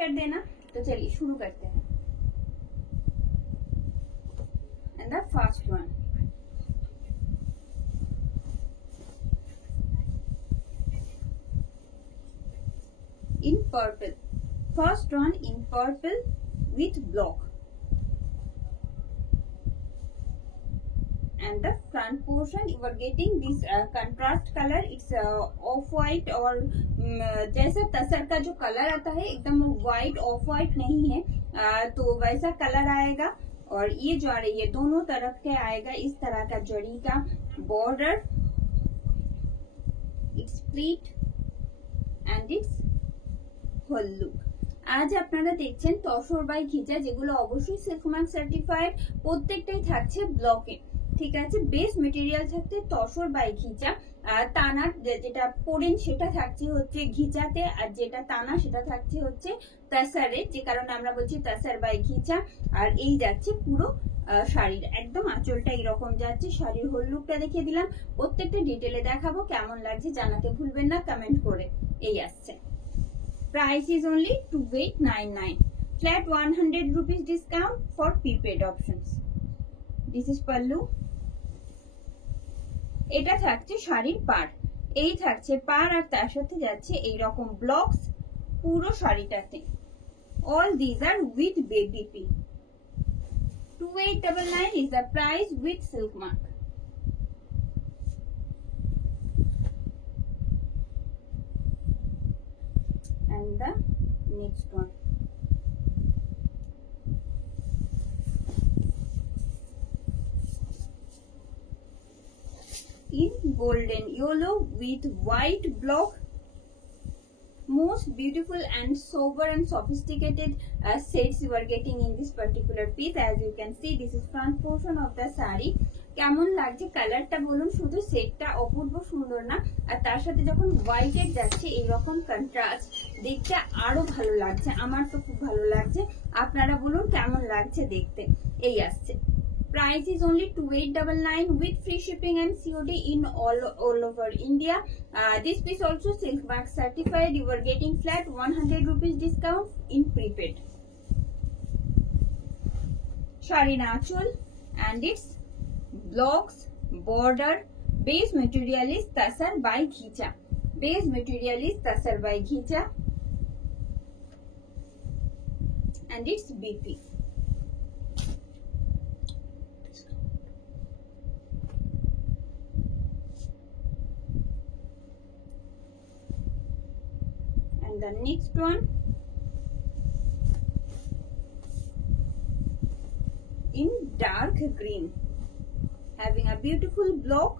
कर देना। तो चलिए शुरू करते हैं। And the first one, in purple, first one in purple with block, and the front portion you are getting this contrast color, it's off white और जैसा तसर का जो कलर आता है एकदम white off white नहीं है, तो वैसा कलर आएगा। और ये जो आ रही है दोनों तरफ के आएगा इस तरह का जड़ी का border, it's pleat and it's whole look. আজ আপনারা দেখছেন তসর বাই ঘিচা, যেগুলো অবশ্যই সিল্ক মার্ক সার্টিফাইড, প্রত্যেকটাই থাকছে ব্লকে, ঠিক আছে। বেস মেটেরিয়াল থাকছে তসর বাই ঘিচা, তানা যেটা পড়েন সেটা থাকছে হচ্ছে ঘিচাতে, আর যেটা তানা সেটা থাকছে হচ্ছে তাসারে, যে কারণে আমরা বলছি তাসার বাই ঘিচা। আর এই যাচ্ছে পুরো শাড়ির একদম আঁচলটা এরকম যাচ্ছে। শাড়ির হোল লুকটা দেখিয়ে দিলাম, প্রত্যেকটা ডিটেলে দেখাবো, কেমন লাগছে জানাতে ভুলবেন না কমেন্ট করে। এই আসছে, price is only 2899, flat 100 rupees discount for prepaid options. This is pallu, এটা থাকছে শাড়ির পাড়, এই থাকছে পাড়, আর তার সাথে যাচ্ছে এই রকম ব্লকস পুরো শাড়িটাতে। all these are with baby pin. 2899 is the price with silk mark. And the next one, in golden yellow with white block, most beautiful and sober and sophisticated shades you are getting in this particular piece. As you can see, this is front portion of the saree. কেমন লাগছে কালারটা বলুন, শুধু সেটটা অপূর্ব সুন্দর না, আর তার সাথে যখন হোয়াইটের যাচ্ছে এইরকম কন্ট্রাস্ট দেখতে আরো ভালো লাগছে, আমার তো খুব ভালো লাগছে। আপনারা বলুন কেমন লাগছে দেখতে। এই আসছে, price is only 2899 with free shipping and COD in all over India. This piece also silk mark certified, you are getting flat 100 rupees discount in prepaid. Sharin achol and its blocks border, base material is tasar by ghicha, base material is tasar by ghicha and its BP. And the next one, in dark green, having a beautiful block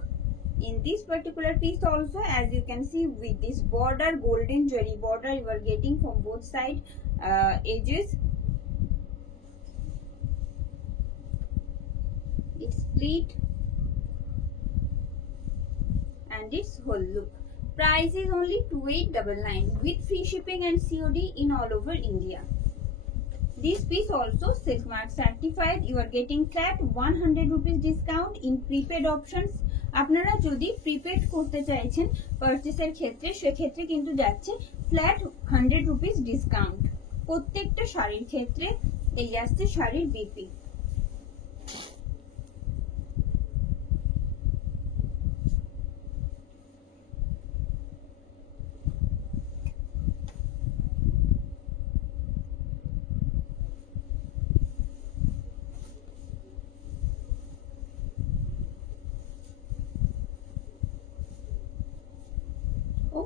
in this particular piece also, as you can see with this border, golden jewelry border you are getting from both side edges. It's pleat and its whole look. Price is only 2899 with free shipping and COD in all over India. This piece also silk mark certified, you are getting flat 100 rupees discount in prepaid options. আপনারা যদি প্রিপেড করতে চাইছেন পারচেসের ক্ষেত্রে, সেক্ষেত্রে কিন্তু যাচ্ছে ফ্ল্যাট 100 rupees discount প্রত্যেকটা শাড়ির ক্ষেত্রে। এই আসছে শাড়ির BP.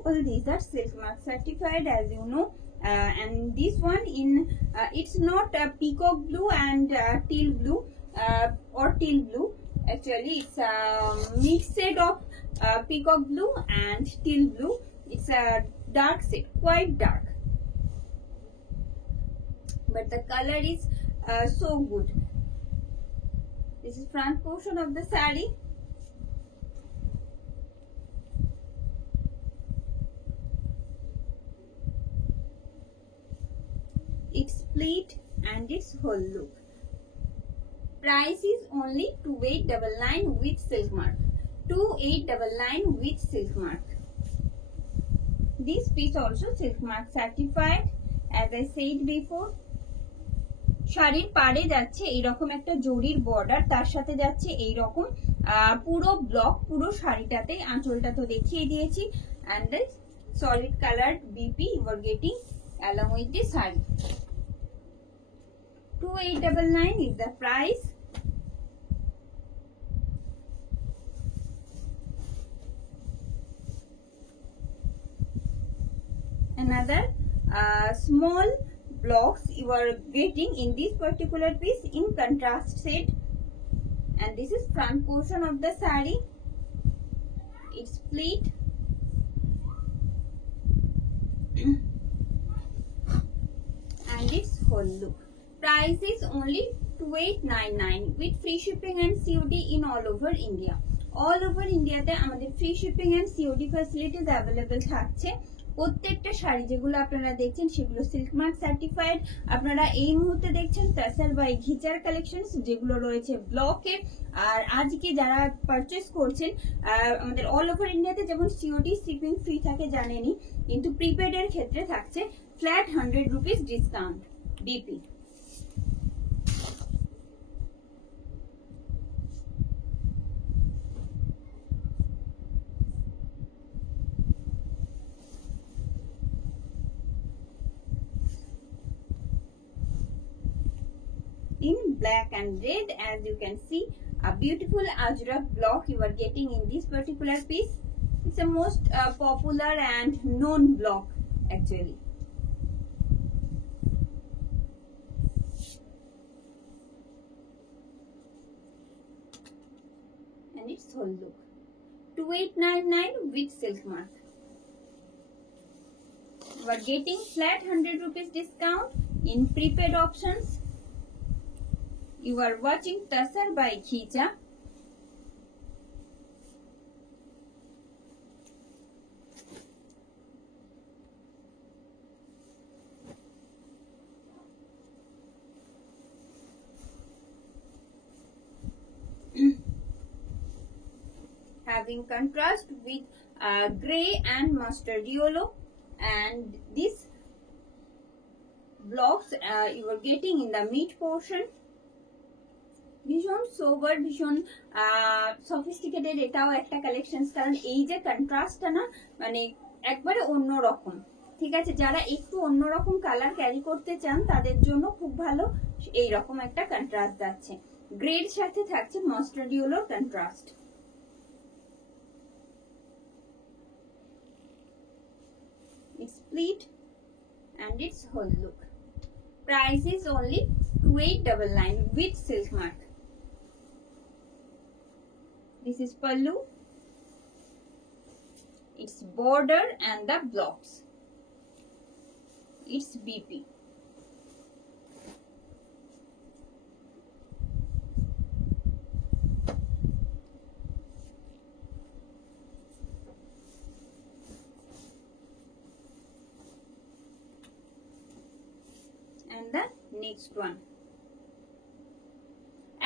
All these are silk mark certified, as you know, and this one in it's not peacock blue and teal blue or teal blue. Actually, it's a mixed shade of peacock blue and teal blue. It's a dark shade, quite dark, but the color is so good. This is front portion of the saree. Its pleat and its whole look. Price is only 2899 with silk mark. 2899 with silk mark. This piece also silk mark certified, as I said before, শাড়ির পাড়ে যাচ্ছে এইরকম একটা জরির বর্ডার, তার সাথে যাচ্ছে এইরকম পুরো ব্লক, পুরো শাড়িটাতে, আঁচলটা তো দেখিয়ে দিয়েছি, and the solid colored BP you are getting along with the saree. 2899 is the price. Another small blocks you are getting in this particular piece in contrast set, and this is front portion of the saree. It's split and its whole look. Price is only 2899 with free shipping and COD in all over India. All over India তে আমাদের free shipping and COD facilities available থাকছে। প্রত্যেকটা শাড়ি যেগুলো আপনারা দেখছেন সেগুলো silk mark certified. আপনারা এই মুহূর্তে দেখছেন তাসার বাই ঘিচার কালেকশন, যেগুলো রয়েছে ব্লকের। আর আজকে যারা পারচেস করছেন, আমাদের অল ওভার ইন্ডিয়াতে যেমন সিওডি শিপিং ফ্রি থাকে জানেনই, কিন্তু প্রিপেড এর ক্ষেত্রে থাকছে ফ্ল্যাট 100 rupees discount DP. In black and red, as you can see, a beautiful ajrak block you are getting in this particular piece. It's a most popular and known block actually. And its whole look. 2899 with silk mark. You are getting flat 100 rupees discount in prepaid options. You are watching Tasar by Khicha. Having contrast with grey and mustard yellow, and this blocks you are getting in the mid portion. ভীষণ সোবার, ভীষণ সফিস্টিকেটেড এটাও একটা কালেকশন, কারণ এই যে কন্ট্রাস্টটা না মানে একবারে অন্যরকম। ঠিক আছে, যারা একটু অন্যরকম কালার ক্যারি করতে চান তাদের জন্য খুব ভালো এইরকম একটা কন্ট্রাস্ট যাচ্ছে। গ্রের সাথে থাকছে মাস্টার্ড ইয়েলোর contrast. It's split and its whole look. Price is only 2899 with silk mark. This is pallu, its border and the blocks. It's BP. And the next one.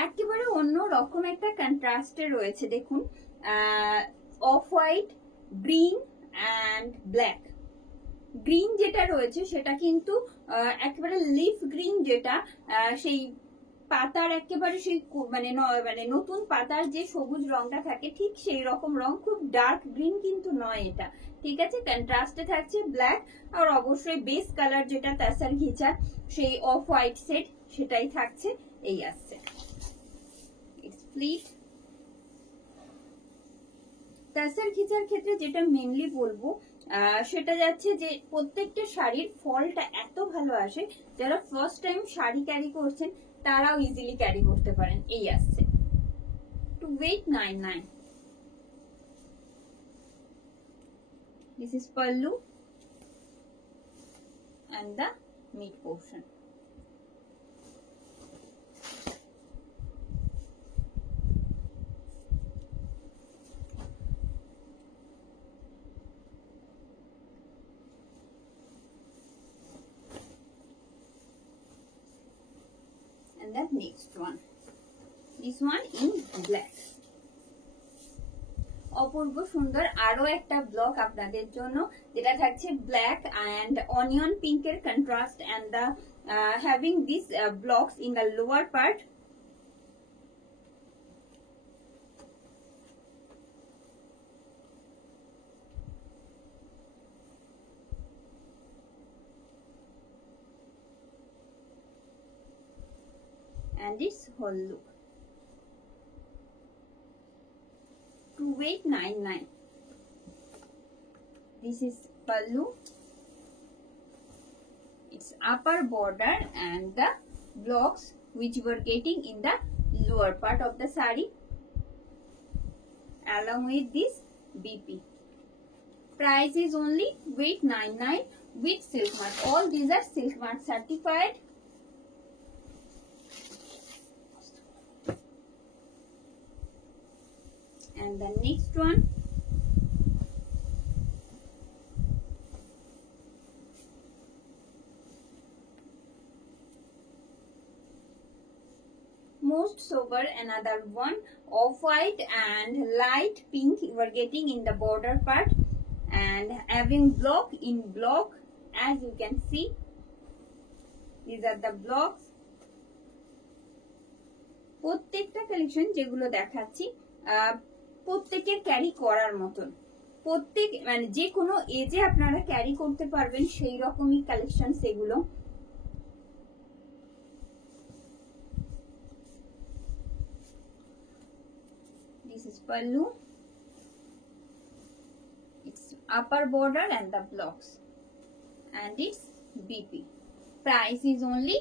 একেবারে অন্য রকম একটা কন্ট্রাস্টে রয়েছে, দেখুন off white, green and black. Green যেটা রয়েছে সেটা কিন্তু একেবারে লিফ গ্রিন, যেটা সেই পাতার একেবারে সেই মানে নতুন পাতার যে সবুজ রংটা থাকে ঠিক সেই রকম রং, খুব ডার্ক গ্রিন কিন্তু নয় এটা। ঠিক আছে, কন্ট্রাস্টে থাকছে ব্ল্যাক, আর অবশ্যই বেস কালার যেটা তাসার ঘিচা সেই অফ হোয়াইট সেট সেটাই থাকছে, এই আসছে। তাসার ঘিচার ক্ষেত্রে যেটা মেনলি বলবো সেটা যাচ্ছে যে প্রত্যেকটা শাড়ির ফলটা এত ভালো আসে, যারা ফার্স্ট টাইম শাড়ি ক্যারি করছেন তারাও ইজিলি ক্যারি করতে পারেন, এই আসছে 2899। This is pallu and the mid portion. And the next one, this one in black. অপূর্ব সুন্দর আরো একটা ব্লক আপনাদের জন্য, যেটা থাকছে ব্ল্যাক অ্যান্ড অনিয়ন পিঙ্কের contrast and the having this blocks in the lower part. And its whole look. 2899. This is pallu. Its upper border and the blocks which were getting in the lower part of the sari, along with this BP. Price is only 899 with silk mark. All these are silk mark certified. And the next one, most sober, another one, off-white and light pink you are getting in the border part and having block in block, as you can see. These are the blocks. প্রত্যেকটা কালেকশন যেগুলো দেখাচ্ছি প্রত্যেকের ক্যারি করার মতন, প্রত্যেক মানে যে কোনো এজে আপনারা ক্যারি করতে পারবেন সেই রকমই কালেকশন সেগুলো। This is pallu, its upper border and the blocks, and its BP. Price is only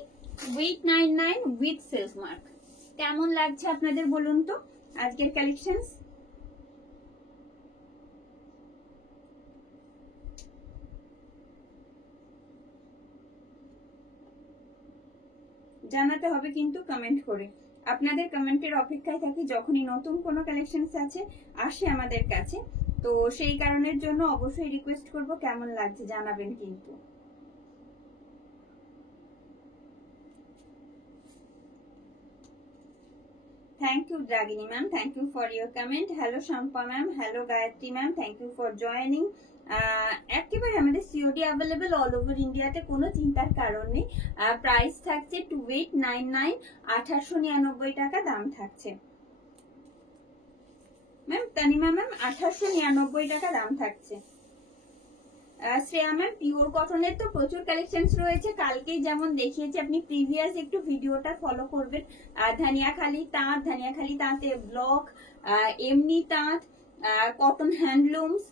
899 with silk mark. কেমন লাগছে আপনাদের বলুন তো আজকের কালেকশনস? জানাতে হবে কিন্তু কমেন্ট করে, আপনাদের কমেন্টের অপেক্ষায় থাকি। যখনই নতুন কোনো কালেকশনস আসে আমাদের কাছে, তো সেই কারণের জন্য অবশ্যই রিকোয়েস্ট করব কেমন লাগছে জানাবেন কিন্তু। Thank you Dragini ma'am, thank you for your comment. Hello Shampa ma'am, hello Gayatri ma'am, thank you for joining. একেবারে আমাদের সিওডি অ্যাভেলেবল অল ওভার ইন্ডিয়াতে, কোনো চিন্তার কারণ নেই। প্রাইস থাকছে 2899, 1899 টাকা দাম থাকছে। ম্যাম তানিমা ম্যাম 1899 টাকা দাম থাকছে। শ্রেয়া ম্যাম পিওর কটনের তো প্রচুর কালেকশনস রয়েছে, কালকেই যেমন দেখিয়েছি, আপনি প্রিভিয়াস একটু ভিডিওটা ফলো করবেন। ধানিয়াখালি তাঁতে ব্লক, এমনি তাঁত, কটন হ্যান্ডলুমস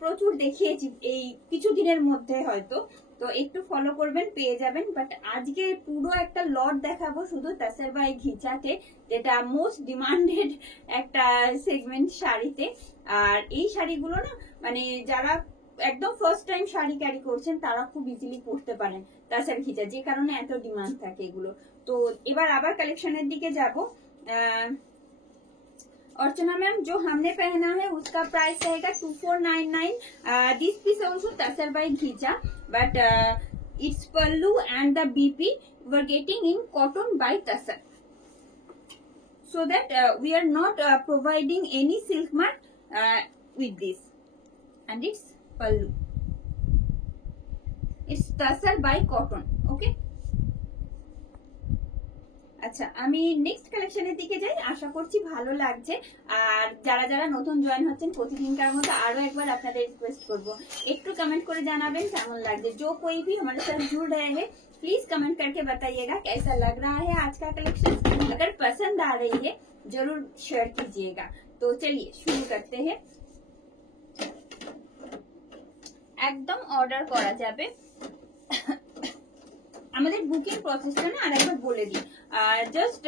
প্রচুর দেখিয়েছি এই কিছুদিনের মধ্যে হয়তো, তো একটু ফলো করবেন পেয়ে যাবেন। বাট আজকে পুরো একটা লট দেখাবো শুধু তাসের বাই ঘিচাতে, যেটা মোস্ট ডিমান্ডেড একটা সেগমেন্ট শাড়িতে। আর এই শাড়িগুলো না মানে যারা একদম ফার্স্ট টাইম শাড়ি ক্যারি করছেন তারা খুব ইজিলি পরতে পারেন তাসের ঘিচা, যে কারণে এত ডিমান্ড থাকে এগুলো। তো এবার আবার কালেকশনের দিকে যাব। अर्चना मैम जो हमने पहना है उसका प्राइस रहेगा 2499। This piece also tussar by ghicha, but it's pallu and the BP we are getting in cotton by tussar, so that we are not providing any silk mark with this, and it's pallu, it's tussar by cotton. Okay, আচ্ছা আমি নেক্সট কালেকশনের দিকে যাই, আশা করছি ভালো লাগছে। আর যারা যারা নতুন জয়েন হচ্ছেন প্রতিদিনকার মতো আরো একবার আপনাদের রিকোয়েস্ট করব একটু কমেন্ট করে জানাবেন কেমন লাগছে। जो कोई भी हमारे साथ जुड़ रहे हैं प्लीज कमेंट करके बताइएगा कैसा लग रहा है आज का कलेक्शन। अगर पसंद आ रही है जरूर शेयर कीजिएगा। तो चलिए शुरू करते हैं। একদম অর্ডার করা যাবে। আমাদের বুকিং প্রসেসটা না আরেকবার বলে দিই, just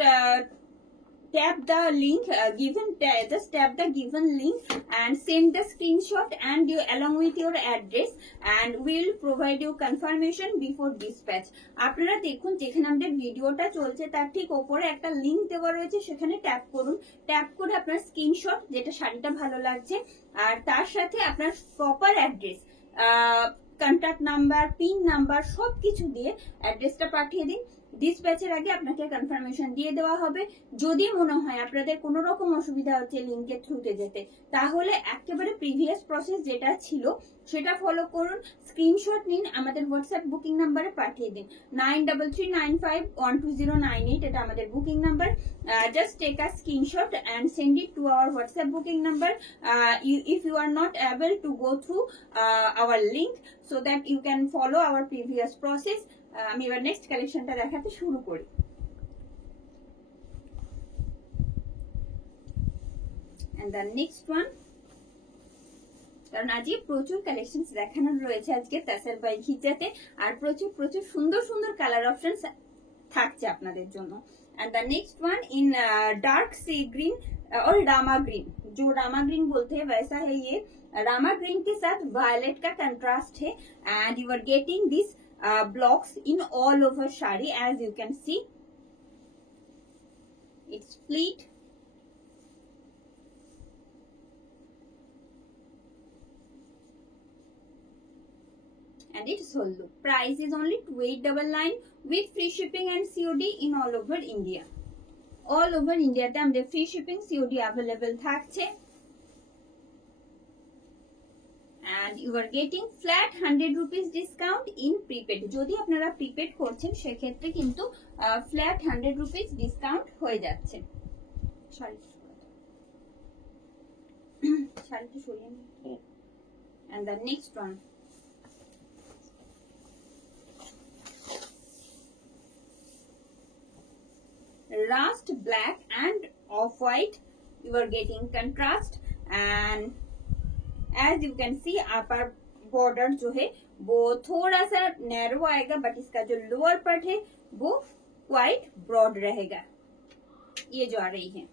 tap the link given, just tap the given link and send the screenshot and you along with your address and we'll provide you confirmation before dispatch। আপনারা দেখুন যেখানে আমাদের ভিডিওটা চলছে তার ঠিক উপরে একটা লিংক দেওয়া রয়েছে, সেখানে ট্যাপ করুন। ট্যাপ করে আপনার স্ক্রিনশট যেটা শাড়িটা ভালো লাগছে আর তার সাথে আপনার proper address, contact number, pin number সবকিছু দিয়ে অ্যাড্রেসটা পাঠিয়ে দিন। ডিসপ্যাচের আগে আপনাকে কনফার্মেশন দিয়ে দেওয়া হবে। যদি মনে হয় আপনাদের কোনো রকম অসুবিধা হচ্ছে লিঙ্কের থ্রুতে যেতে, তাহলে একেবারে প্রিভিয়াস প্রসেস যেটা ছিল সেটা ফলো করুন, স্ক্রিনশট নিন, আমাদের হোয়াটসঅ্যাপ বুকিং নাম্বারে পাঠিয়ে দিন 9339512098, এটা আমাদের booking number. Just take a screenshot and send it to our WhatsApp booking number if you are not able to go through our link, so that you can follow our previous process. আমি এবার নেক্সট কালেকশনটা দেখাতে শুরু করি। and the next one, কারণ আজকে প্রচুর কালেকশন দেখানোর রয়েছে আজকে তাসার বাই ঘিচাতে, আর প্রচুর প্রচুর সুন্দর সুন্দর কালার অপশনস থাকছে আপনাদের জন্য। and the next one in dark sea green और रामा ग्रीन, जो रामा ग्रीन बोलते हैं वैसा है ये। रामा ग्रीन के साथ वायलेट का कंट्रास्ट है and you are getting this blocks in all over shari, as you can see it's split and its whole look. Price is only 2899 with free shipping and COD in all over India. All over India তে আমাদের free shipping COD available থাকছে and you are getting flat 100 rupees discount in prepaid. যদি আপনারা প্রিপেড করছেন সেক্ষেত্রে কিন্তু flat 100 rupees discount হয়ে যাচ্ছে। শাড়িটা সরিয়ে নিন। and the next one, rust black and off-white, you are getting contrast and as you can see upper border जो है वो थोड़ा सा नैरो आएगा, बट इसका जो लोअर पार्ट है वो क्वाइट ब्रॉड रहेगा। ये जो आ रही है,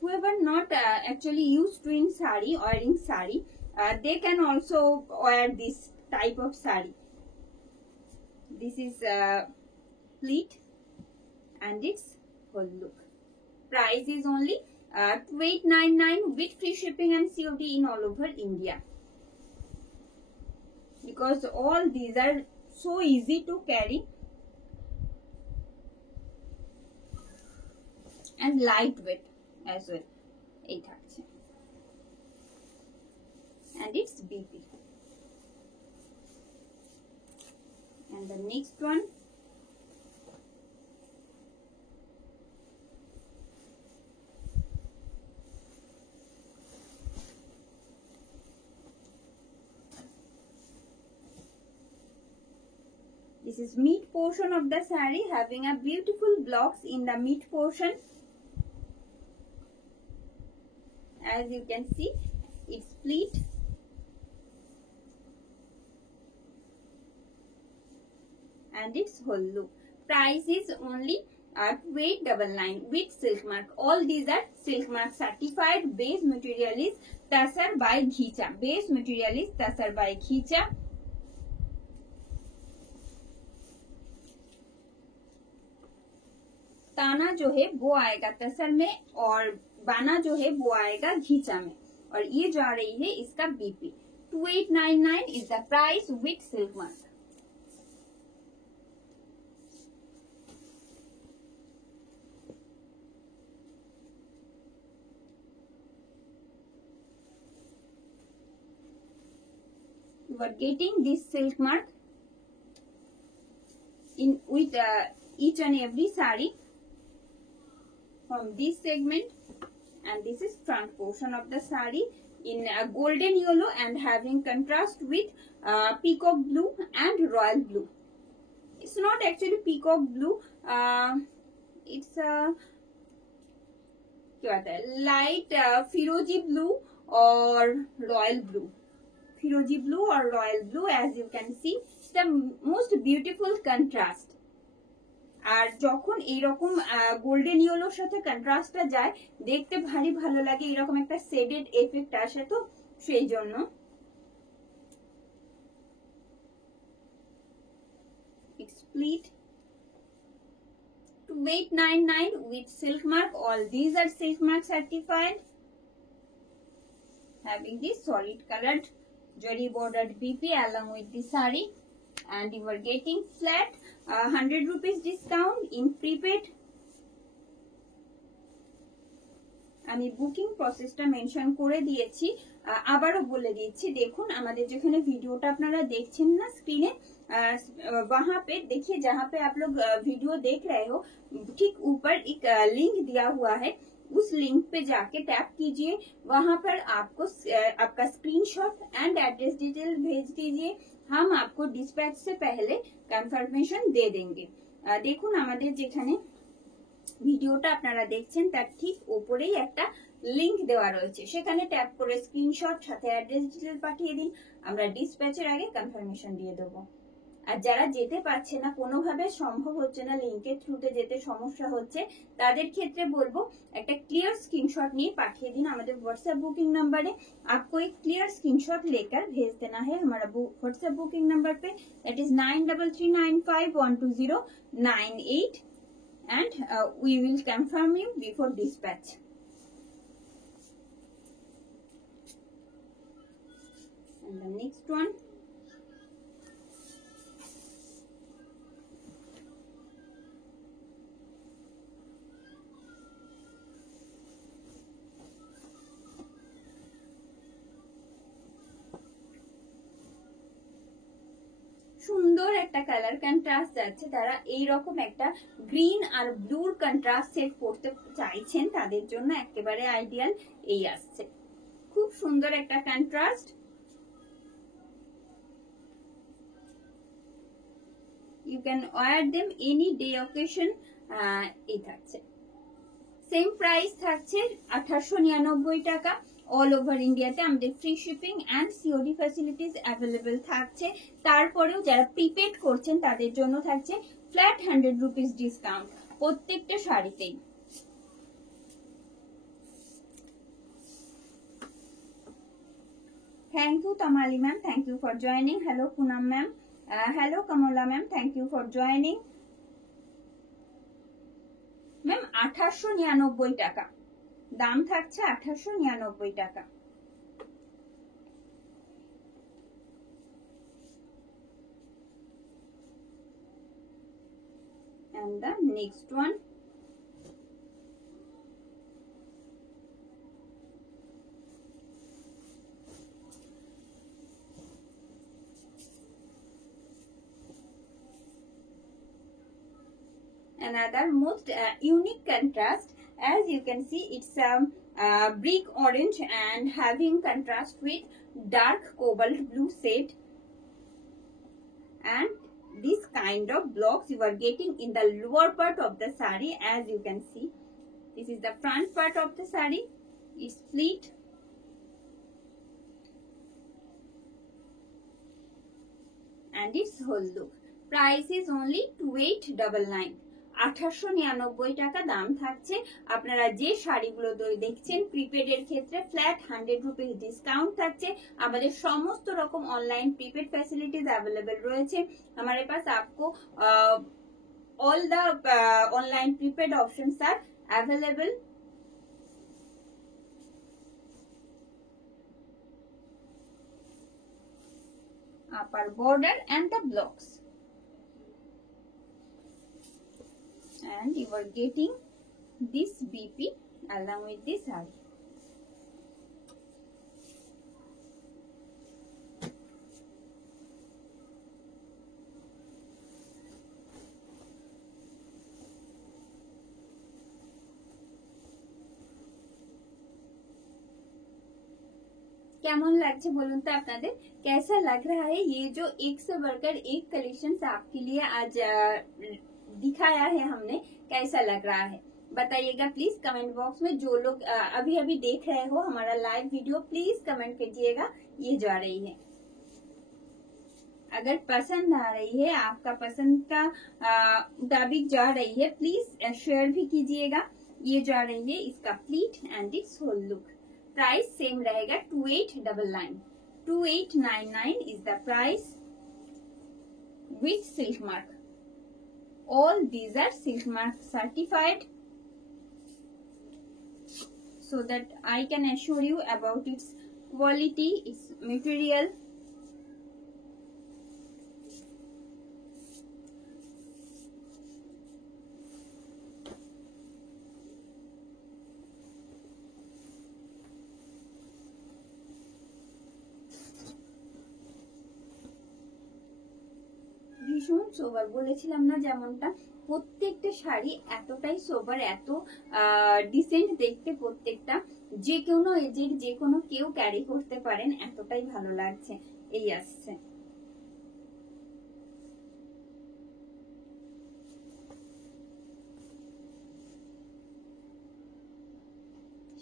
whoever not actually used to in sari or in sari, they can also wear this type of sari. This is pleat and its whole look. Price is only 2899 with free shipping and COD in all over India. Because all these are so easy to carry and lightweight as well. And it's BP. And the next one, this is mid portion of the saree, having a beautiful blocks in the mid portion. As you can see, it's split and its whole look. Price is only 2899 with silk mark. All these are silk mark certified. Base material is Tasar by Ghicha. Base material is Tasar by Ghicha. ताना जो है वो आएगा तसर में और बाना जो है वो आएगा घीचा में, और ये जो आ रही है इसका बीपी। 2899 is the price with silk mark. You are getting this silk mark in with each and every sari from this segment, and this is front portion of the sari in golden yellow and having contrast with peacock blue and royal blue. It's not actually peacock blue, it's light firozi blue or royal blue. Firozi blue or royal blue, as you can see, the most beautiful contrast. আর যখন এইরকম গোল্ডেন ইয়েলোর সাথে কন্ট্রাস্টটা যায় দেখতে ভারী ভালো লাগে, এরকম একটা শেডেড এফেক্ট আসে, তো সেই জন্য it's split 2899 with silk mark. All these are silk mark certified, having this solid colored jari bordered BP along with the sari. and you are getting flat 100 rupees discount in prepaid. আমি বুকিং প্রসেসটা মেনশন করে দিয়েছি, আবারও বলে দিচ্ছি। দেখুন আমাদের যেখানে ভিডিওটা আপনারা দেখছেন না স্ক্रीने, वहां पे देखिए जहां पे आप लोग वीडियो देख रहे हो, ठीक ऊपर एक लिंक दिया हुआ है, उस लिंक पे जाके टैप कीजिए। वहां पर आपको आपका स्क्रीनशॉट एंड एड्रेस डिटेल भेज दीजिए, हम आपको डिस्पैच से पहले कंफर्मेशन दे देंगे। দেখুন আমাদের যেখানে ভিডিওটা আপনারা দেখছেন তার ঠিক উপরেই একটা লিংক দেওয়া রয়েছে, সেখানে ট্যাপ করে স্ক্রিনশট সাথে অ্যাড্রেস ডিটেল পাঠিয়ে দিন, আমরা ডিসপ্যাচের আগে কনফার্মেশন দিয়ে দেবো। আর যারা যেতে পারছে না, কোনোভাবে সম্ভব হচ্ছে না, লিংকের থ্রুতে যেতে সমস্যা হচ্ছে, তাদের ক্ষেত্রে বলবো একটা ক্লিয়ার স্ক্রিনশট নিয়ে পাঠিয়ে দিন আমাদের व्हाट्सएप बुकिंग नंबर है। आपको एक क्लियर स्क्रीनशॉट लेकर भेज देना है हमारा व्हाट्सएप बुकिंग नंबर पे, that is 9339512098 and we will confirm you before dispatch. And the next one, সুন্দর একটা কালার কন্ট্রাস্ট যাচ্ছে, তারা এই রকম একটা গ্রিন আর ব্লুর কন্ট্রাস্ট সেট করতে চাইছেন, তাদের জন্য একেবারে আইডিয়াল এই আসছে। খুব সুন্দর একটা contrast, you can wear them any day occasion. এই থাকছে, সেম প্রাইস থাকছে 1899 টাকা। অল ওভার ইন্ডিয়াতে আমাদের free shipping and COD facilities available থাকছে। তারপরেও যারা প্রিপেড করছেন তাদের জন্য থাকছে ফ্ল্যাট 100 রুপিস ডিসকাউন্ট প্রত্যেকটা শাড়িতেই। Thank you Tamali ma'am, thank you for joining. Hello Punam ma'am, hello Kamala ma'am, thank you for joining. Ma'am 1899 টাকা দাম থাকছে, 1899 টাকা। And the next one, another most unique contrast. As you can see, it's brick orange and having contrast with dark cobalt blue shade, and this kind of blocks you are getting in the lower part of the saree. As you can see, this is the front part of the saree, it's split and its whole look. Price is only 2899, 1899 টাকা দাম থাকছে। আপনারা যে শাড়িগুলো দেখছেন প্রিপেড এর ক্ষেত্রে ফ্ল্যাট 100 rupees discount থাকছে। আমাদের সমস্ত রকম অনলাइन प्रीपेड फैसिलिटीज अवेलेबल রয়েছে। हमारे पास आपको all the online prepaid options are available. upper border and the blocks, and you are getting this BP along with this saree. কেমন লাগছে বলুন তো আপনাদের, कैसा लग रहा है ये जो एक से बढ़कर एक कलेक्शंस आपके लिए आज दिखाया है हमने, कैसा लग रहा है बताइएगा प्लीज कमेंट बॉक्स में। जो लोग अभी अभी देख रहे हो हमारा लाइव वीडियो, प्लीज कमेंट कीजिएगा ये जा रही है। अगर पसंद आ रही है, आपका पसंद का मुताबिक जा रही है, प्लीज शेयर भी कीजिएगा। ये जा रही है इसका pleat and it's whole look. Price same रहेगा 2899, 2899 is the price with silk mark. All these are silk mark certified, so that I can assure you about its quality, its material. ভীষণ সোবার, বলেছিলাম না যেমনটা প্রত্যেকটা শাড়ি এতটাই সোবার, এত ডিসেন্ট দেখতে প্রত্যেকটা, যে কোনো এজের যে কোনো কেউ ক্যারি করতে পারেন, এতটাই ভালো লাগছে। এই আসছে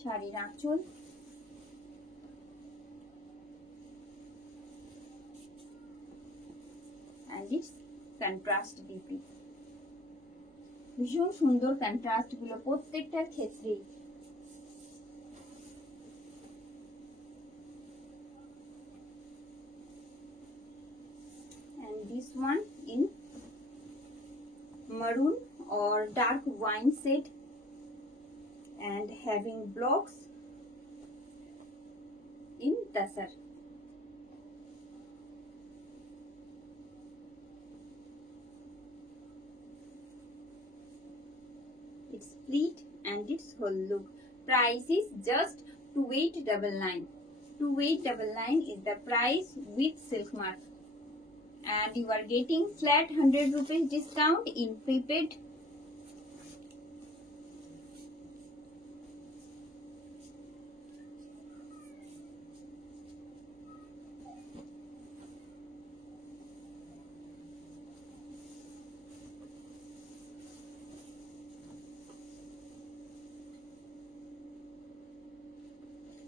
শাড়ির আঁচল, and its contrast বিপি। ভীষণ সুন্দর কন্ট্রাস্ট গুলো প্রত্যেকটার ক্ষেত্রেই। And this one in maroon or dark wine shade and having blocks in tasar। Its pleat and its whole look. Price is just 2899. 2899 is the price with silk mark, and you are getting flat 100 rupees discount in prepaid.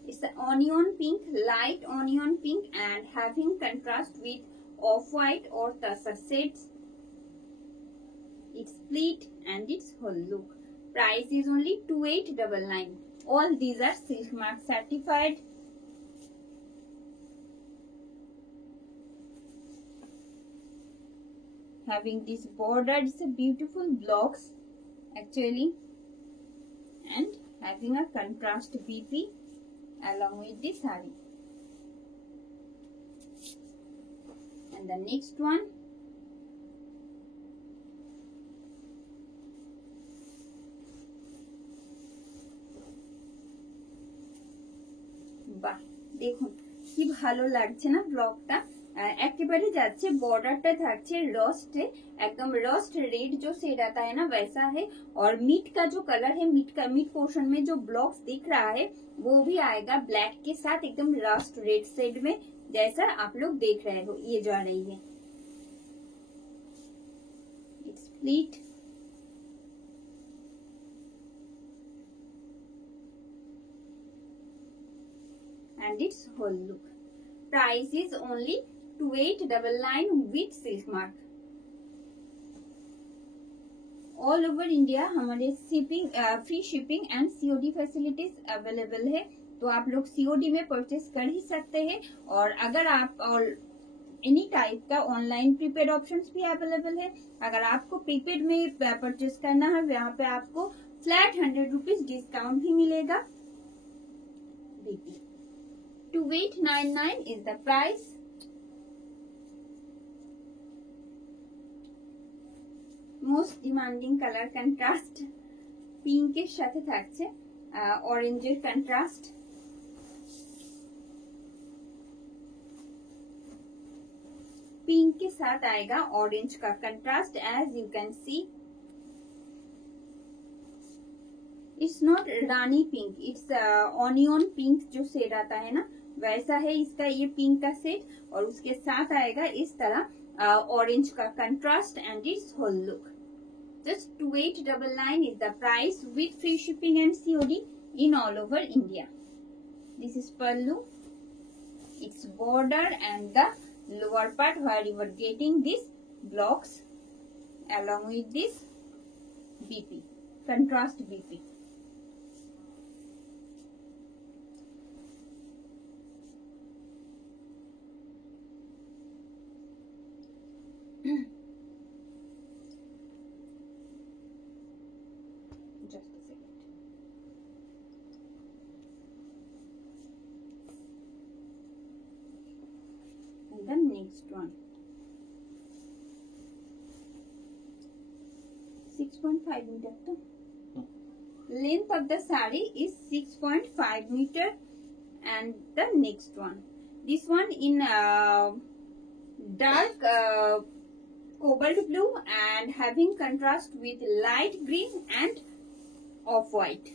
It's the onion pink, light onion pink, and having contrast with off-white or tussar shades. Its pleat and its whole look. Price is only 2899. All these are silk mark certified. Having this border, it's a beautiful blocks actually, and having a contrast BP along with the saree. And the next one, বাহ দেখুন কি ভালো লাগছে না ব্লকটা, एकेबारे जाच्छे, बॉर्डरটা থাকছে रस्ट, एकदम रस्ट रेड जो शेड आता है ना वैसा है, और मीट का जो कलर है, मीट पोर्शन में जो ब्लॉक्स दिख रहा है वो भी आएगा ब्लैक के साथ, एकदम रस्ट रेड शेड में, जैसा आप लोग देख रहे हो ये जो आ रही है। It's pleat and its whole look. Price is only 2899 with silk mark. All over India हमारे shipping, free shipping and COD facilities available है, तो आप लोग सीओडी में परचेस कर ही सकते हैं। और अगर आप एनी टाइप का ऑनलाइन प्रीपेड ऑप्शंस भी अवेलेबल है, अगर आपको प्रीपेड में परचेस करना है वहाँ पे आपको फ्लैट 100 रुपीज डिस्काउंट भी मिलेगा। 2899 is the price। Most demanding colour contrast पिंकेर साथे থাকছে ऑरेंजर कंट्रास्ट, पिंक के साथ आएगा ऑरेंज का contrast. As you can see it's not rani pink, it's onion pink जो शेड आता है ना वैसा है इसका ये पिंक का शेड, और उसके साथ आएगा इस तरह ऑरेंज का contrast and it's whole look. Just 2899 is the price with free shipping and COD in all over India. This is pallu, its border and the lower part where you are getting these blocks along with this BP, contrast BP. Just a second. And the next one, 6.5 meter. Length of the saree is 6.5 meter, and the next one, this one in dark cobalt blue and having contrast with light green and off-white.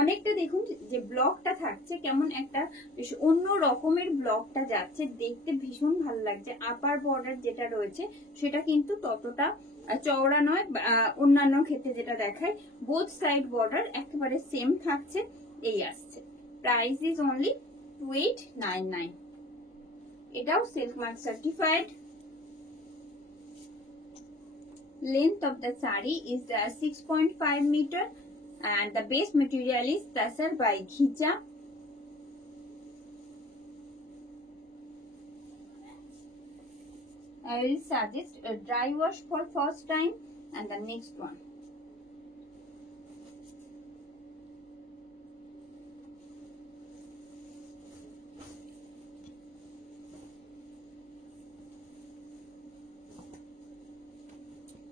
অনেকটা দেখুন যে ব্লকটা থাকছে কেমন একটা বেশ অন্য রকমের ব্লকটা যাচ্ছে, দেখতে ভীষণ ভালো লাগছে। আপার বর্ডার যেটা রয়েছে সেটা কিন্তু ততটা চওড়া নয়, অন্যান্য ক্ষেত্রে যেটা দেখায় বোথ সাইড বর্ডার একেবারে সেম থাকছে, এই আসছে। Price is only 2899। এটাও silk mark certified. Length of the saree is 6.5 meter and the base material is Tasar by Ghicha. I will suggest a dry wash for first time and the next one.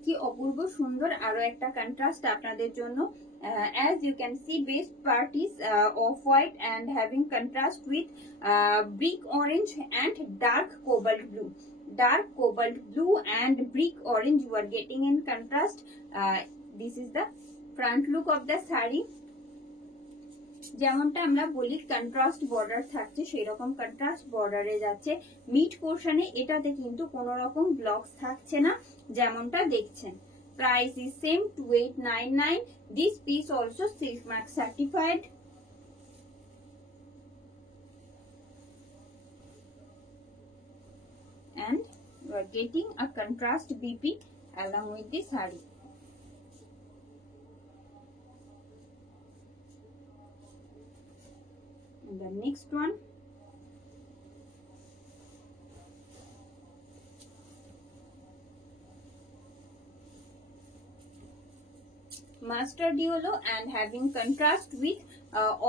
কি অপূর্ব সুন্দর আরো একটা কন্ট্রাস্ট আপনাদের জন্য। As you can see, base part is off-white and having contrast with brick orange and dark cobalt blue. Dark cobalt blue and brick orange you are getting in contrast. This is the front look of the saree. যেমনটা আমরা বলি contrast border থাকছে সেই রকম কন্ট্রাস্ট বর্ডারে যাচ্ছে। মিড পোর্শনে এটাতে কিন্তু কোনো রকম ব্লকস থাকছে না যেমনটা দেখছেন। Price is same 2899। This piece also silk mark certified. And you are getting a contrast BP along with the saree. And the next one, mustard yellow and having contrast with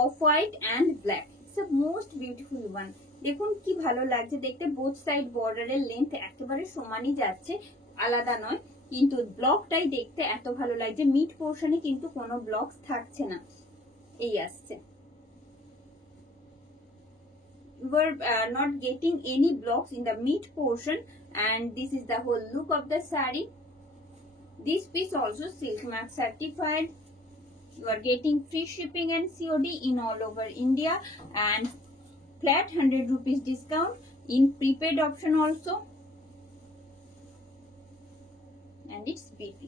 off-white and black. It's a most beautiful one. দেখুন কি ভালো লাগছে দেখতে, both side বর্ডারের লেন্থ একেবারে সমানই যাচ্ছে, আলাদা নয়, কিন্তু ব্লকটাই দেখতে এত ভালো লাগছে। মিড পোর্শনে কিন্তু কোনো ব্লকস থাকছে না, এই আসছে। You are not getting any blocks in the mid portion, and this is the whole look of the saree. This piece also silk mark certified. You are getting free shipping and COD in all over India and flat 100 rupees discount in prepaid option also, and it's BP.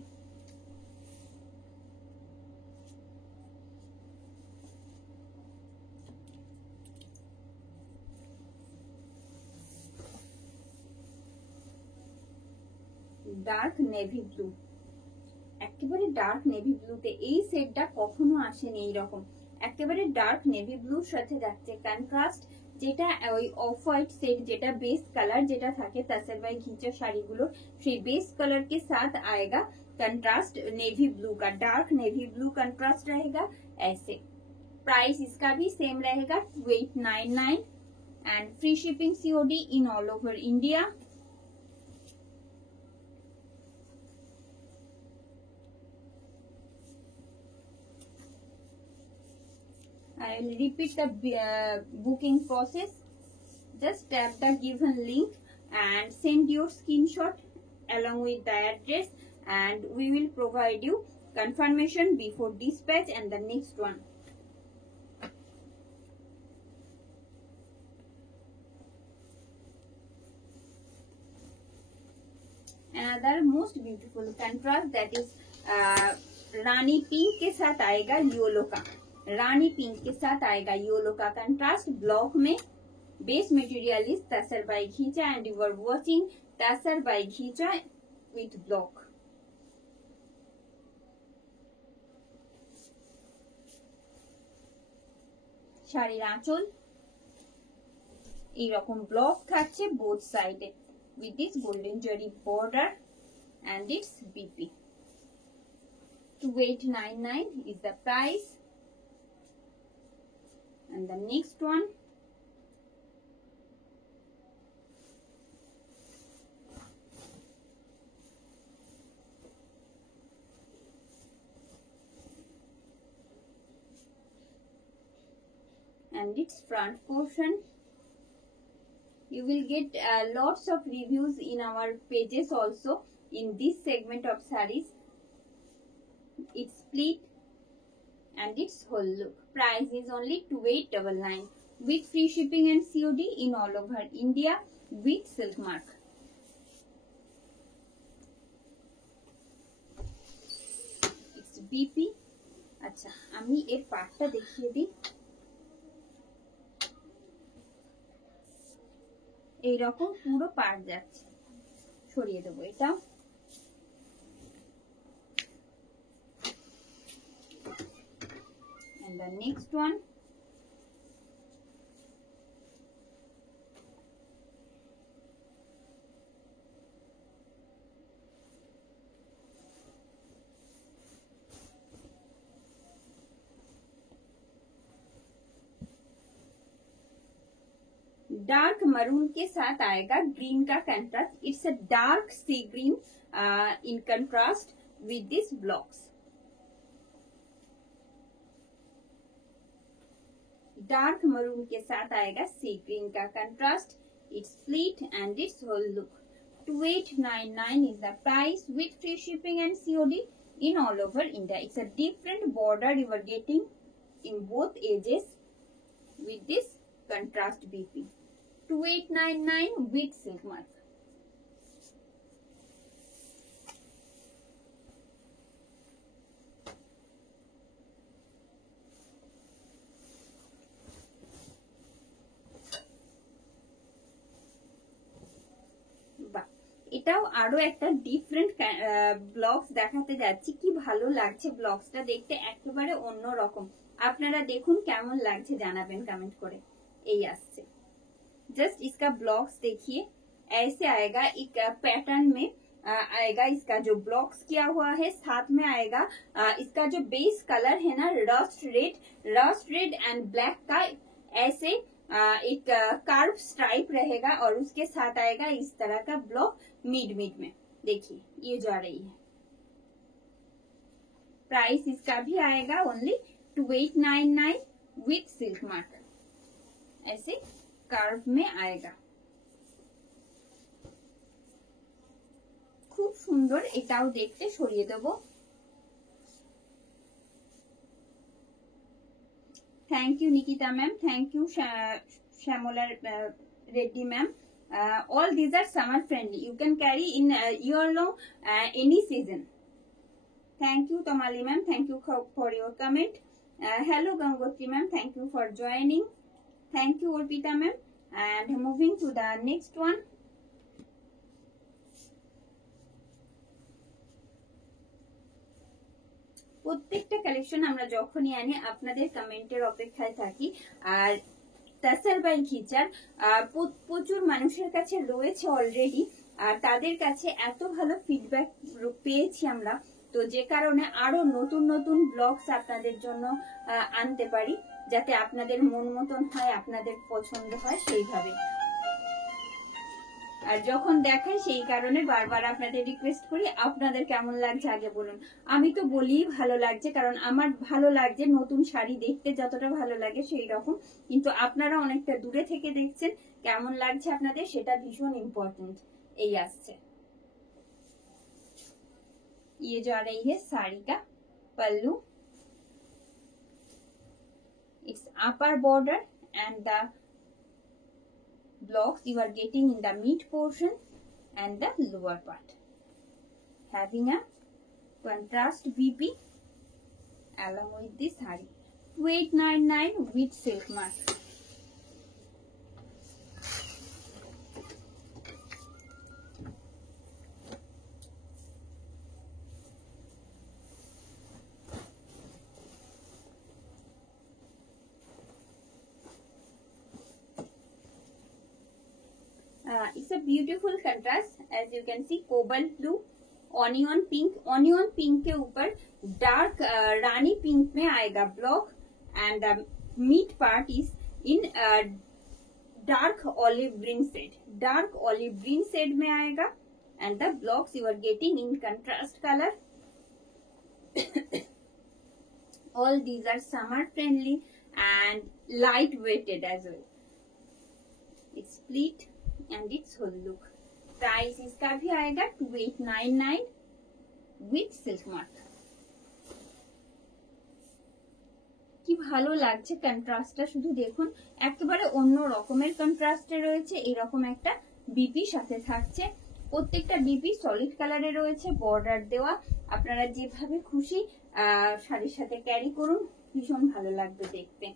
Dark navy blue, একেবারে dark navy ব্লুতে এই সেটটা কখনো আসেনি এইরকম। একেবারে dark navy ব্লুর সাথে যাচ্ছে কন্ট্রাস্ট, যেটা ওই অফ হোয়াইট সেট যেটা বেস কালার যেটা থাকে তাসের বাই ঘিচা শাড়িগুলো, সেই বেস कलर के साथ आएगा कंट्रास्ट नेवी ब्लू का, डार्क नेवी ब्लू कंट्रास्ट रहेगा ऐसे। प्राइस इसका भी सेम रहेगा 2899 and free shipping COD in all over India. I will repeat the booking process. Just tap the given link and send your screenshot along with the address, and we will provide you confirmation before dispatch. And the next one, another most beautiful contrast, that is रानी पिंक के साथ आएगा yellow का, रानी पिंक के साथ आएगा yellow का contrast. Block में base material is tussar by ghicha and you are watching tussar by ghicha with block. শাড়ির আঁচল এইরকম ব্লক থাকছে বোথ সাইডে with this golden jari border, and it's BP. 2899 is the price. And the next one, and its front portion You will get lots of reviews in our pages also in this segment of sarees. It's split and its whole look. Price is only 2899 with free shipping and COD in all over India with silk mark. It's BP. আচ্ছা আমি এর পাটটা দেখিয়ে দিই। এই রকম পুরো পাট যাচ্ছে, সরিয়ে দেবো এটা। And the next one, dark maroon के साथ आएगा ग्रीन का contrast. It's a dark sea green in contrast with this blocks. Dark maroon के साथ आएगा सी ग्रीन का contrast. It's split and it's whole look. 2899 is the price with free shipping and COD in all over India. It's a different border you are getting in both edges with this contrast BP. 2899 with silk mark. এটাও আরো একটা different blogs দেখাতে যাচ্ছি। কি ভালো লাগছে ব্লগসটা দেখতে, একেবারে অন্য রকম। আপনারা দেখুন কেমন লাগছে, জানাবেন কমেंट করে। এই আসছে, जस्ट इसका ब्लॉक्स देखिए, ऐसे आएगा एक पैटर्न में आएगा। इसका जो ब्लॉक्स किया हुआ है साथ में आएगा इसका जो बेस कलर है ना रस्ट रेड एंड ब्लैक का ऐसे एक कार्व स्ट्राइप रहेगा और उसके साथ आएगा इस तरह का ब्लॉक मिड में। देखिए ये जा रही है। प्राइस इसका भी आएगा ओनली 2899 विथ सिल्क मार्क। ऐसे कार्व में आएगा, খুব সুন্দর। এটাও দেখতে, সরিয়ে দেব। Thank you Nikita ma'am, thank you Shyamala Reddy ma'am. all these are summer friendly, you can carry in year long any season. Thank you Tomali ma'am, thank you for your comment. Hello Gangotri ma'am, thank you for joining. Thank you Orpita ma'am. And moving to the next one, প্রত্যেকটা কালেকশন আমরা যখনই আনি আপনাদের কমেন্টের অপেক্ষায় থাকি। আর তাসার by খিচার প্রচুর মানুষের কাছে রয়েছে অলরেডি, আর তাদের কাছে এত ভালো ফিডব্যাক পেয়েছি আমরা, তো যে কারণে আরো নতুন নতুন ব্লগস আপনাদের জন্য আনতে পারি, যাতে আপনাদের মন মতন হয়, আপনাদের পছন্দ হয় সেইভাবে। আর যখন দেখাই সেই কারণে বারবার আপনাদের রিকোয়েস্ট করি আপনাদের কেমন লাগছে আগে বলুন। আমি তো বলি ভালো লাগছে, কারণ আমার ভালো লাগছে নতুন শাড়ি দেখতে যতটা ভালো লাগে সেই রকম, কিন্তু আপনারা অনেকটা দূরে থেকে দেখছেন, কেমন লাগছে আপনাদের সেটা ভীষণ ইম্পর্টেন্ট। এই আসছে, ये जा रही है साड़ी का पल्लू। It's upper border and the blocks you are getting in the mid portion and the lower part, having a contrast BP along with this saree. 2899 with silk mark. It's a beautiful contrast, as you can see, cobalt blue, onion pink के ऊपर dark रानी pink में आएगा block, and the mid part is in dark olive green shade में आएगा, and the blocks you are getting in contrast colour. all these are summer friendly and light weighted as well. It's split and its whole look. Price इसका भी आएगा 2899 with silk mark. কি ভালো লাগছে কন্ট্রাস্টটা, শুধু দেখুন একেবারে অন্য রকমের কন্ট্রাস্টে রয়েছে। এরকম একটা বিপি সাথে থাকছে, প্রত্যেকটা বিপি সলিড কালারে রয়েছে, বর্ডার দেওয়া। আপনারা যেভাবে খুশি শাড়ির সাথে ক্যারি করুন, ভীষণ ভালো লাগবে দেখতে।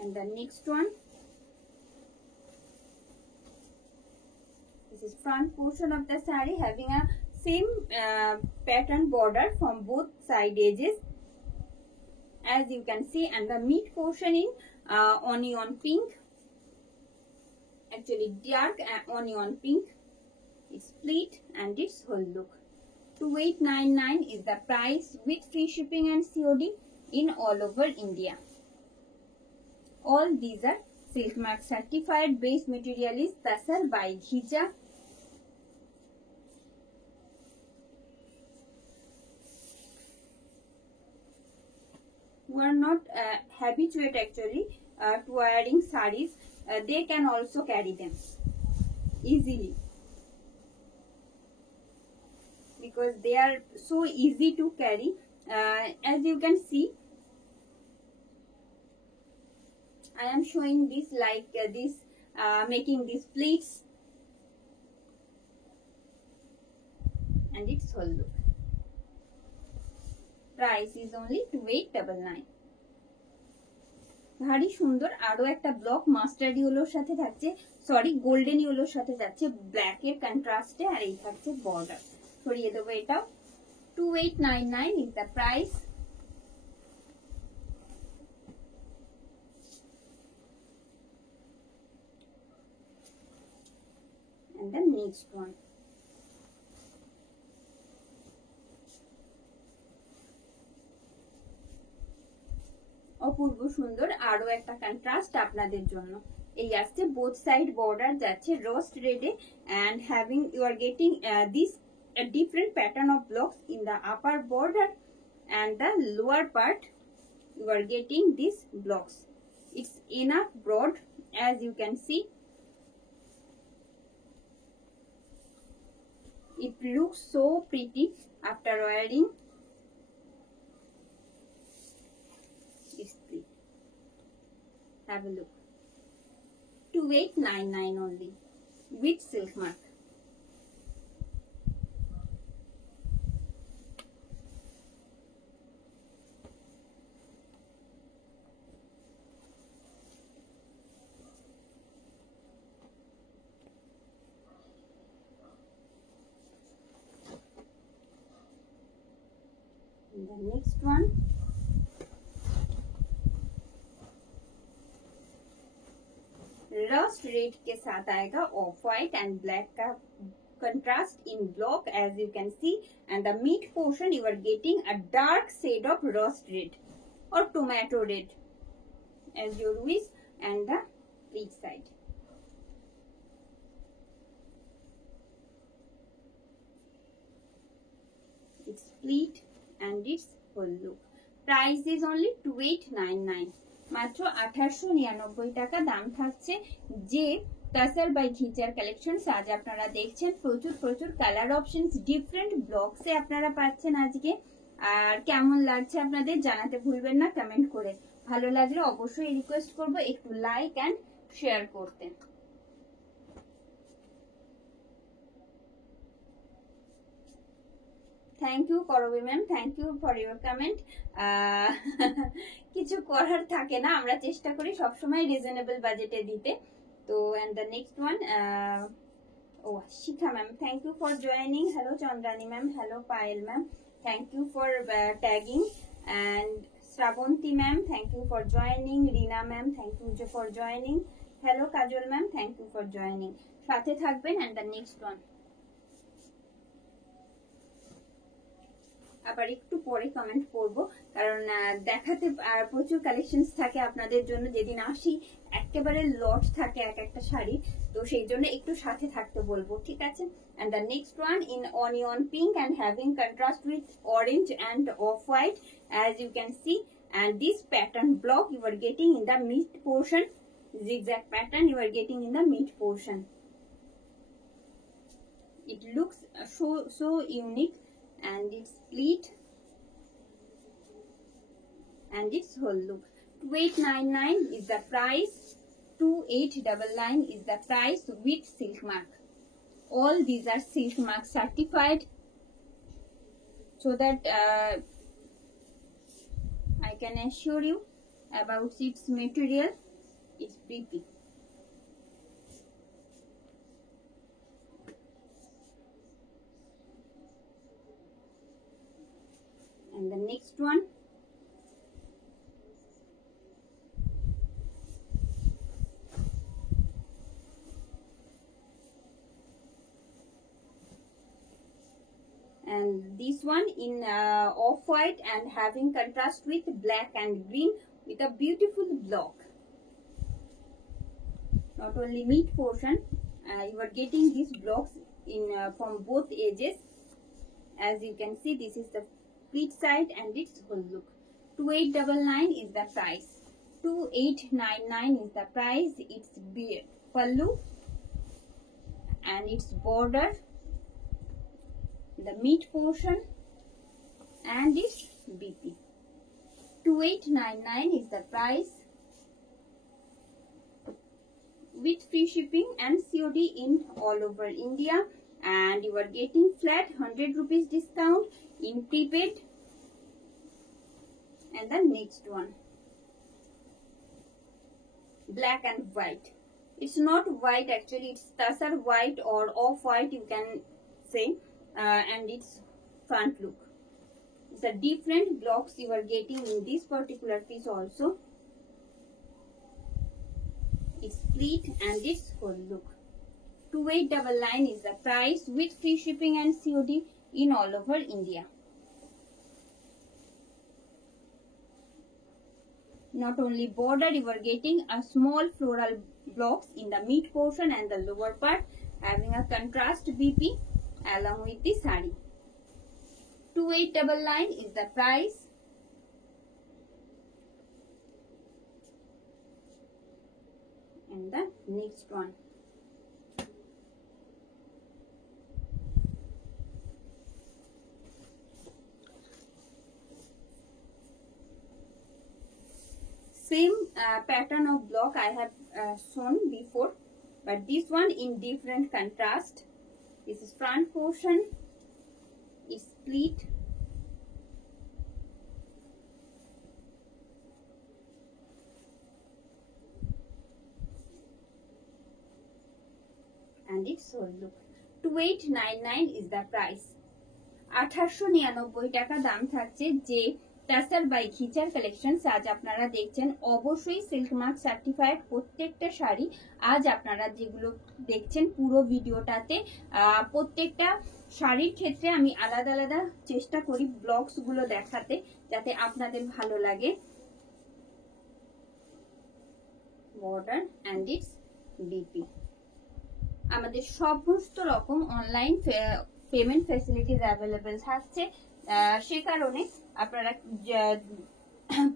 And the next one, this is front portion of the saree having a same pattern border from both side edges, as you can see, and the mid portion in onion pink, actually dark onion pink. It's split and its whole look. 2899 is the price with free shipping and COD in all over India. All these are Silk Mark certified. Base material is Tassar by Ghija. Who are not habituated actually to wearing sarees, they can also carry them easily because they are so easy to carry. As you can see, I am showing this like this, making these pleats, and its whole look. Price is only 2899. ভারী সুন্দর। আরো একটা block mustard ইয়েলোর সাথে থাকছে, sorry golden ইয়েলোর সাথে যাচ্ছে ব্ল্যাক এর কন্ট্রাস্টে, আর এই থাকছে বর্ডার। সরিয়ে দেবো এটাও। 2899 is the price. And the next one, অপূর্ব সুন্দর আরো একটা কন্ট্রাস্ট আপনাদের জন্য। এই আসছে বোথ সাইড বর্ডার যাচ্ছে রোস্ট রেডে, and having you are getting this a different pattern of blocks in the upper border, and the lower part you are getting these blocks. It's enough broad, as you can see. It looks so pretty after wearing. Have a look. 2899 only with Silk Mark. And the next one, rust red के साथ आएगा off white and black का contrast in block, as you can see, and the mid portion you are getting a dark shade of rust red और tomato red as your wish, and the pleat side. It's pleat and its whole look. Price is only 2899. মাত্র 1899 টাকা দাম থাকছে। যে তাসার বাই ঘিচার কালেকশনস আজ আপনারা দেখছেন, প্রচুর প্রচুর কালার অপশনস ডিফারেন্ট ব্লকসে আপনারা পাচ্ছেন আজকে। আর কেমন লাগছে আপনাদের জানাতে ভুলবেন না কমেন্ট করে। ভালো লাগলে অবশ্যই রিকোয়েস্ট করব একটু লাইক এন্ড শেয়ার করতে। থ্যাংক ইউ করবি ma'am, thank you for your comment. কিছু করার থাকে না, আমরা চেষ্টা করি সবসময় রিজনেবল বাজেটে দিতে। তো এন্ড দ্য নেক্সট ওয়ান, ও Shikha ma'am, thank you for joining. Hello Chandrani ma'am, hello Payel ma'am, thank you for tagging. And Srabanti ma'am, thank you for joining. Rina ma'am, thank you for joining. Hello Kajal ma'am, thank you for joining. সাথে থাকবেন। And the next one, আবার একটু পরে কমেন্ট করব, কারণ দেখাতে প্রচুর কালেকশনস থাকে আপনাদের জন্য। যেদিন আসি একেবারে লট থাকে এক একটা শাড়ি, তো সেই জন্য একটু সাথে থাকতে বলবো, ঠিক আছে? And the next one in onion pink and having contrast with orange and off white, as you can see, And this pattern block you are getting in the mid portion, zigzag pattern you are getting in the mid portion. It looks so unique, and it's split and its whole look. 2899 is the price. 2899 is the price with silk mark. All these are silk mark certified, so that I can assure you about its material. It's BP. And the next one, and this one in off-white and having contrast with black and green with a beautiful block. Not only mid portion, you are getting these blocks in from both edges. As you can see, this is the split side and its whole look. 2899 is the price. 2899 is the price. It's pallu and its border, the mid portion, and its BP. 2899 is the price with free shipping and COD in all over India, and you are getting flat 100 rupees discount in prepaid. And the next one, black and white. It's not white actually, it's tussar white or off-white you can say, and its front look. It's a different blocks you are getting in this particular piece also. It's split and its whole look. 2899 is the price with free shipping and COD in all over India. Not only border, you are getting a small floral blocks in the mid portion and the lower part, having a contrast BP along with the sari. 2899 is the price. And the next one, same pattern of block I have shown before, but this one in different contrast. This is front portion, is split, and its whole look. 2899 is the price. 1899 টাকা দাম থাকছে যে টাসার বাই খিচার collections আজ আপনারা দেখছেন। অবশ্যই silk mark certified প্রত্যেকটা শাড়ি আজ আপনারা যেগুলো দেখছেন পুরো ভিডিওটাতে, প্রত্যেকটা শাড়ির ক্ষেত্রে আমি আলাদা আলাদা চেষ্টা করি ব্লগস গুলো দেখাতে যাতে আপনাদের ভালো লাগে। Border and it's BP. আমাদের সমস্ত রকম অনলাইন পেমেন্ট ফ্যাসিলিটিস অ্যাভেলেবেল থাকছে, সে কারণে আপনারা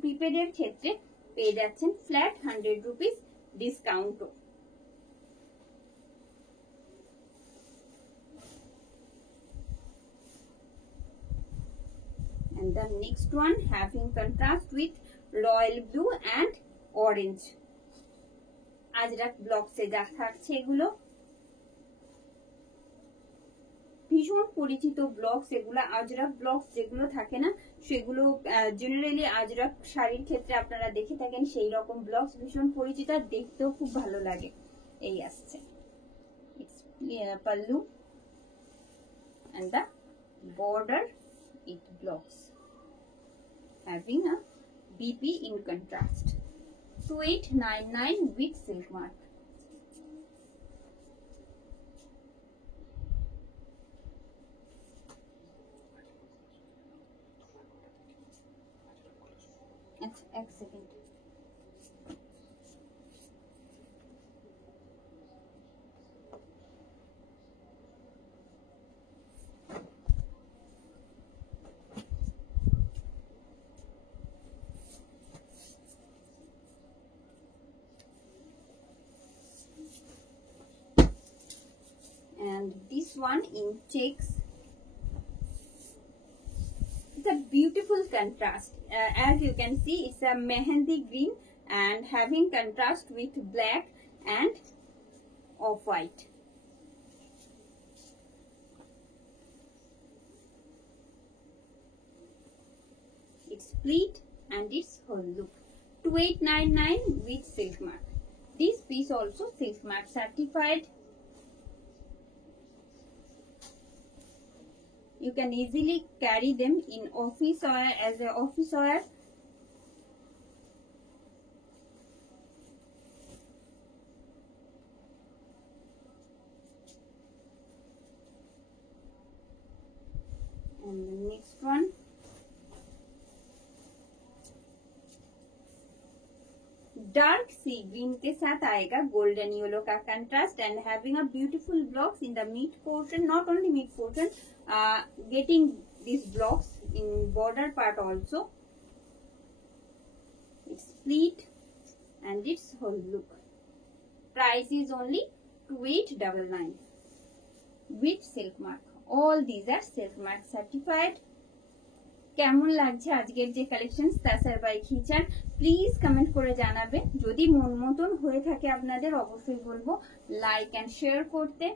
প্রিপেডের ক্ষেত্রে পেয়ে যাচ্ছেন ফ্ল্যাট 100 রুপিস ডিসকাউন্টও। And the next one having contrast with royal blue and orange. Ajrakh ব্লকসে যা থাকছে এগুলো ভীষণ পরিচিত ব্লকস, এগুলো আজরাক ব্লকস যেগুলো থাকে না সেগুলো জেনারেলি আজরাক শাড়ির ক্ষেত্রে আপনারা দেখে থাকেন, সেই রকম ব্লকস ভীষণ পরিচিত, দেখতেও খুব ভালো লাগে। এই আসছে pallu and the border it blocks having a BP in contrast. 2899 with silk mark. এক second, next one in checks. It's a beautiful contrast. As you can see, it's a mehendi green and having contrast with black and off-white. It's pleat and its whole look. 2899 with silk mark. This piece also silk mark certified. You can easily carry them in office wear as a office wear. And the next one. Dark sea green के साथ आएगा golden yellow का contrast and having a beautiful blocks in the mid portion, not only mid portion, getting these blocks in border part also. It's pleat and its whole look. Price is only 2899 with silk mark. All these are silk mark certified. কেমন লাগছে আজকের যে collections tussar by খিচার, please comment করে জানাবেন। যদি মন মতন হয়ে থাকে আপনাদের অবশ্যই বলবো লাইক এন্ড শেয়ার করতে।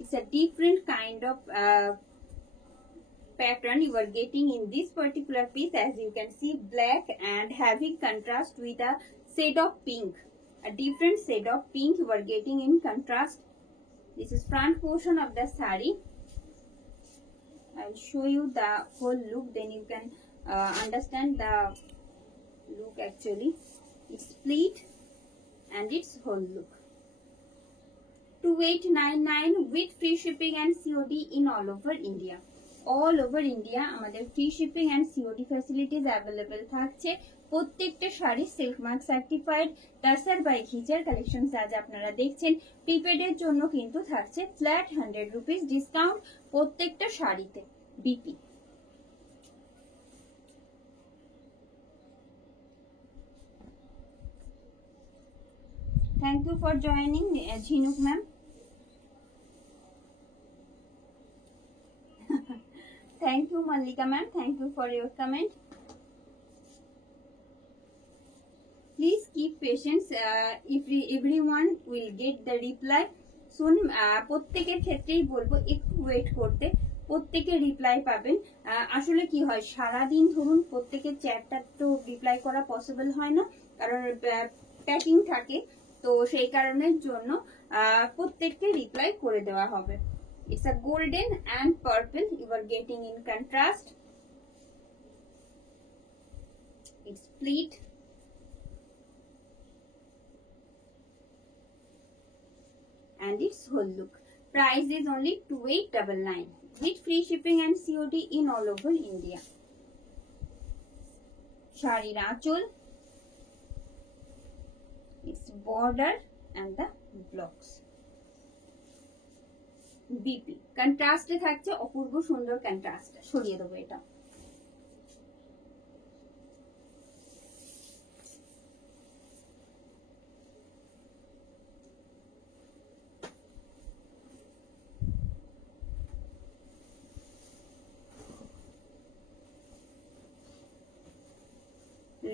It's a different kind of pattern you are getting in this particular piece. As you can see, black and having contrast with a shade of pink, a different shade of pink you are getting in contrast. This is front portion of the sari. I'll show you the whole look, then you can understand the look. Actually, it's pleat and its whole look. 2899 with free shipping and COD in all over India. All over India আমাদের free shipping and COD facilities available থাকছে। প্রত্যেকটা sari silk mark certified. Tussar by খিচার collections আজ আপনারা দেখছেন। প্রিপেডের জন্য কিন্তু থাকছে ফ্ল্যাট 100 রুপিস ডিসকাউন্ট প্রত্যেকটা শাড়িতে BP. Thank you for joining Jhinuk ma'am. Thank you, Mallika ma'am. Thank you for your comment. Please keep patience. If everyone will get the reply soon. প্রত্যেকের ক্ষেত্রেই বলবো একটু ওয়েট করতে, প্রত্যেকের রিপ্লাই পাবেন। আসলে কি হয়, সারাদিন ধরুন প্রত্যেকের চ্যাটটা তো রিপ্লাই করা পসিবল হয় না, কারণ প্যাকিং থাকে, তো সেই কারণের জন্য প্রত্যেককে রিপ্লাই করে দেওয়া হবে। It's a golden and purple you are getting in contrast. It's pleat and its whole look. Price is only 2899 with free shipping and COD in all over India. Shari Rachul, its border and the blocks. BP কন্ট্রাস্টে থাকছে, অপূর্ব সুন্দর কন্ট্রাস্ট। সরিয়ে দেবো এটা।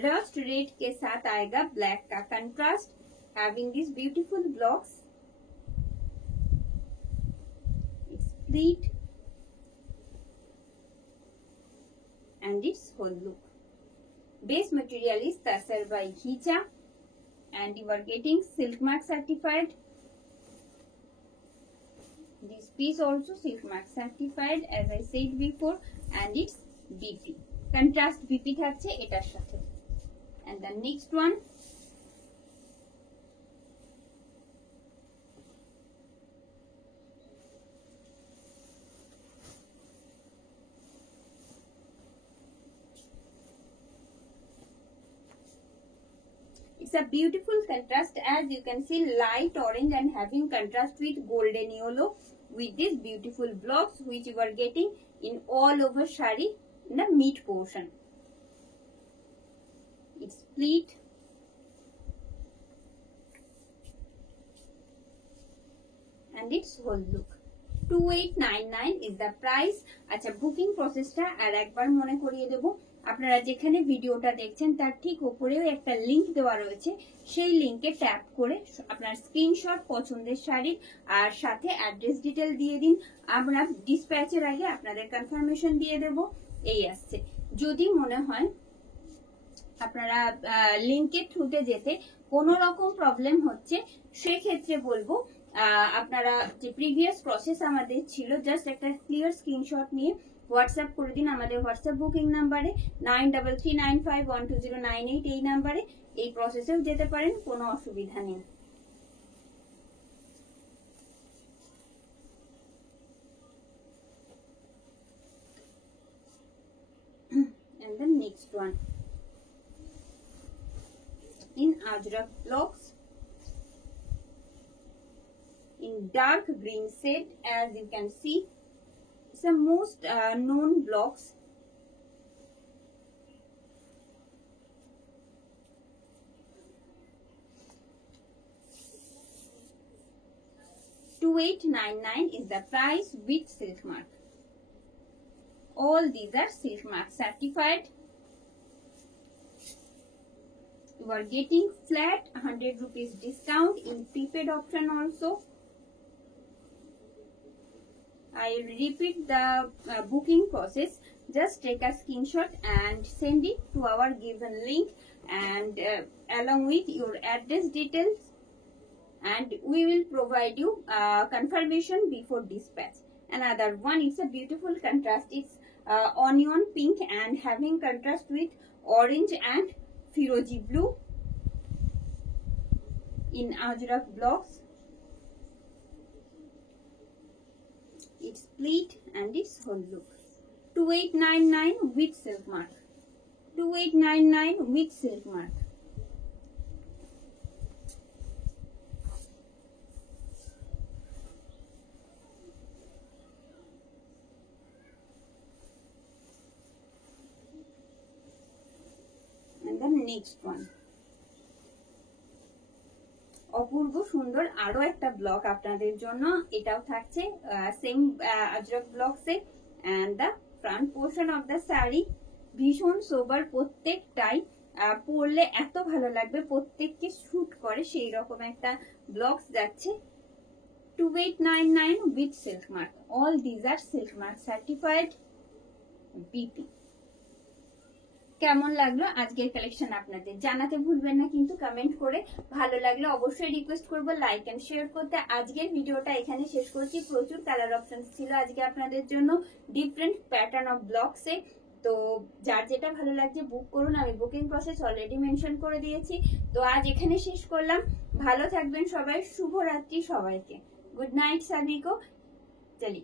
Rust red के साथ आएगा ब्लैक का contrast, having this beautiful blocks. Pleat and its whole look. Base material is Tasar by Ghicha and you are getting silk mark certified. This piece also silk mark certified as I said before, and it's BP. Contrast BP থাকছে এটার সাথে। And the next one, it's a beautiful contrast. As you can see, light orange and having contrast with golden yellow. with these beautiful blocks which you are getting in all over shari in the mid portion. It's split and its whole look. 2899 is the price. আচ্ছা বুকিং প্রসেসটা আর একবার মনে করিয়ে দেব, আপনারা যেখানে ভিডিওটা দেখছেন তার ঠিক উপরেও একটা লিংক দেওয়া রয়েছে, সেই লিংকে ট্যাপ করে আপনার স্ক্রিনশট পছন্দের শাড়ির আর সাথে অ্যাড্রেস ডিটেল দিয়ে দিন। আমরা ডিসপ্যাচের আগে আপনাদের কনফার্মেশন দিয়ে দেব। এই আসছে, যদি মনে হয় আপনারা লিংকের থ্রুতে যেতে কোনো রকম প্রবলেম হচ্ছে, সেক্ষেত্রে বলবো আপনারা যে প্রিভিয়াস প্রসেস আমাদের ছিল, জাস্ট একটা ক্লিয়ার স্ক্রিনশট নিয়ে হোয়াটসঅ্যাপ করে দিন আমাদের হোয়াটসঅ্যাপ বুকিং নাম্বারে 9339512098 এই নাম্বারে। এই প্রসেসেও যেতে পারেন, কোনো অসুবিধা নেই। And the next one in Ajrak blocks in dark green shade, as you can see. It's the most known blocks. $2899 is the price with silk mark. All these are silk mark certified. You are getting flat 100 rupees discount in prepaid option also. I repeat the booking process. Just take a screenshot and send it to our given link, and along with your address details, and we will provide you confirmation before dispatch. Another one, it's a beautiful contrast. It's onion pink and having contrast with orange and Firozi blue in Ajrak blocks. It's split and its whole look. 2899 with silk mark. 2899 with silk mark. And the next one. অপূর্ব সুন্দর আরো একটা ব্লক আপনাদের জন্য, এটাও থাকছে same Ajrakh ব্লকসে। And the front portion of the sari ভীষণ sober, প্রত্যেকটাই পরলে এত ভালো লাগবে, প্রত্যেককে শুট করে সেই রকম একটা ব্লকস যাচ্ছে। 2899 with silk mark. All these are silk mark certified BP. কেমন লাগলো আজকের কালেকশন আপনাদের জানাতে ভুলবেন না কিন্তু কমেন্ট করে। ভালো লাগলে অবশ্যই রিকোয়েস্ট করব লাইক এন্ড শেয়ার করতে। আজকের ভিডিওটা এখানে শেষ করছি। প্রচুর কালার অপশনস ছিল আজকে আপনাদের জন্য, ডিফারেন্ট প্যাটার্ন অফ ব্লকসে। তো যার যেটা ভালো লাগছে বুক করুন, আমি বুকিং প্রসেস অলরেডি মেনশন করে দিয়েছি। তো আজ এখানে শেষ করলাম। ভালো থাকবেন সবাই, শুভরাত্রি সবাইকে। গুড নাইট সবিকো, চলি।